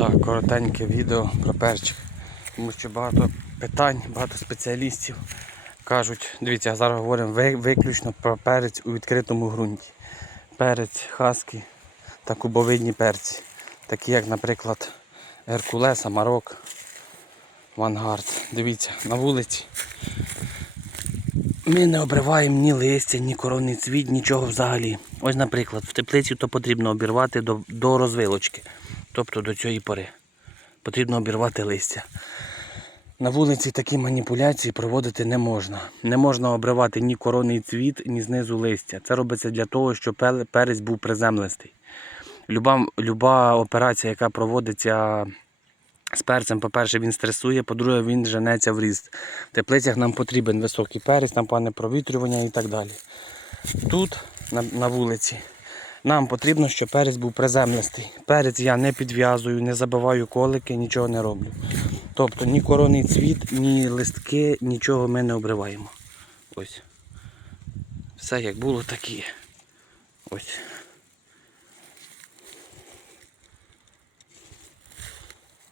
Так, коротеньке відео про перчик. Тому що багато питань, багато спеціалістів кажуть, дивіться, зараз говоримо виключно про перець у відкритому ґрунті. Перець, хаски та кубовидні перці. Такі як, наприклад, Геркулес, Амарок, Вангард. Дивіться, на вулиці. Ми не обриваємо ні листя, ні коронний цвіт, нічого взагалі. Ось, наприклад, в теплиці то потрібно обірвати до, до розвилочки, тобто до цієї пори. Потрібно обірвати листя. На вулиці такі маніпуляції проводити не можна. Не можна обривати ні коронний цвіт, ні знизу листя. Це робиться для того, щоб перець був приземлистий. Люба, люба операція, яка проводиться з перцем, по-перше, він стресує, по-друге, він женеться в ріст. В теплицях нам потрібен високий перець, там пане провітрювання і так далі. Тут, на, на вулиці, нам потрібно, щоб перець був приземлистий. Перець я не підв'язую, не забиваю колики, нічого не роблю. Тобто ні коронний цвіт, ні листки, нічого ми не обриваємо. Ось. Все як було, так і є. Ось.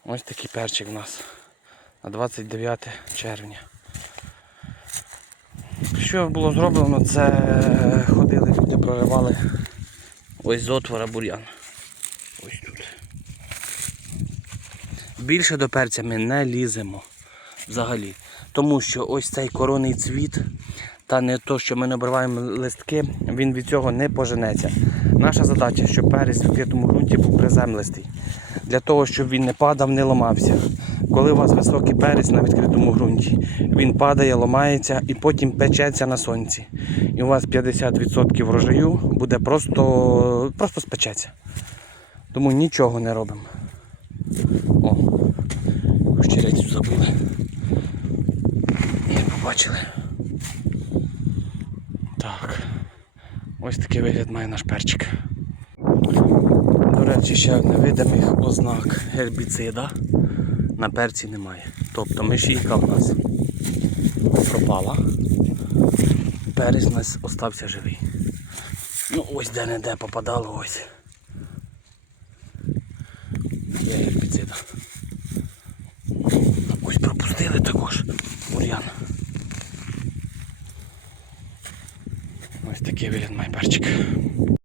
Ось такий перчик у нас на 29 червня. Що було зроблено, це ходили люди, проривали ось з отвора бур'ян. Ось тут. Більше до перця ми не ліземо взагалі. Тому що ось цей коронний цвіт, та не то, що ми не обриваємо листки, він від цього не поженеться. Наша задача, щоб перець в відкритому ґрунті був приземлистий. Для того, щоб він не падав, не ламався. Коли у вас високий перець на відкритому ґрунті, він падає, ламається і потім печеться на сонці. І у вас 50% врожаю буде просто, просто спечеться. Тому нічого не робимо. О, кущерицю забули. Не побачили. Так. Ось такий вигляд має наш перчик. До речі, ще невидимих ознак гербіцида на перці немає. Тобто мишійка в нас пропала. Перець у нас остався живий. Ну ось де-не-де попадало ось. Є гербіцида. Ось пропустили також бур'ян. Ось такий вигляд має перчик.